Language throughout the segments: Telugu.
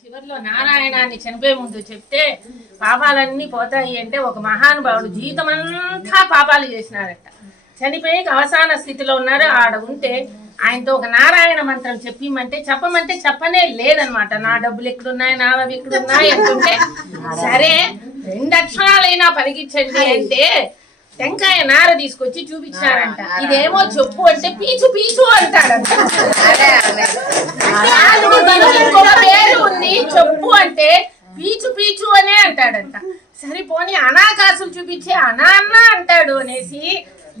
చివరిలో నారాయణాన్ని చనిపోయే ముందు చెప్తే పాపాలన్నీ పోతాయి అంటే ఒక మహానుభావుడు జీవితం అంతా పాపాలు చేసినారట. చనిపోయి అవసాన స్థితిలో ఉన్నారు. ఆడ ఉంటే ఆయనతో ఒక నారాయణ మంత్రం చెప్పిమంటే చెప్పమంటే చెప్పనే లేదనమాట నా డబ్బులు ఎక్కడున్నాయి? నా అవి ఎక్కడున్నాయి? అంటుంటే సరే రెండు అక్షరాలైనా పలికించండి అంటే టెంకాయ నార తీసుకొచ్చి చూపించారంట. ఇదేమో చెప్పు అంటే పీచు పీచు అంటాడంట అంటే పీచు పీచు అనే అంటాడంట. సరే పోనీ అనాకాసులు చూపించి అనా అన్న అంటాడు అనేసి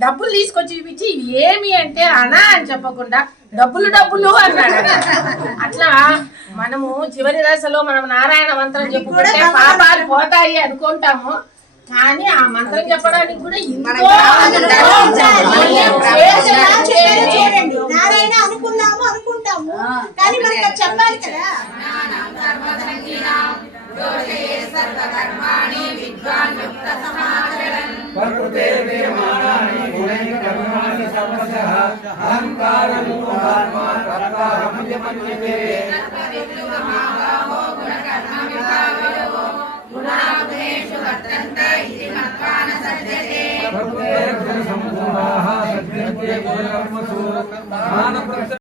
డబ్బులు తీసుకొచ్చి చూపించి ఏమి అంటే అనా అని చెప్పకుండా డబ్బులు డబ్బులు అన్నాడు. అట్లా మనము చివరి దశలో మనం నారాయణ మంత్రం చెప్పుకుంటే పాపాలు పోతాయి అనుకుంటాము. కానీ ఆ మంత్రం చెప్పడానికి కూడా ఇంకో చూడండి నారాయణ అనుకున్నాము అనుకుంటాము. కానీ మనకి అది చెప్పాలి కదా. ప్రకృతే విమానాని గుణైః కర్మాణి సర్వశః గుణ సజ్జంతే గుణకర్మసు మానప్రస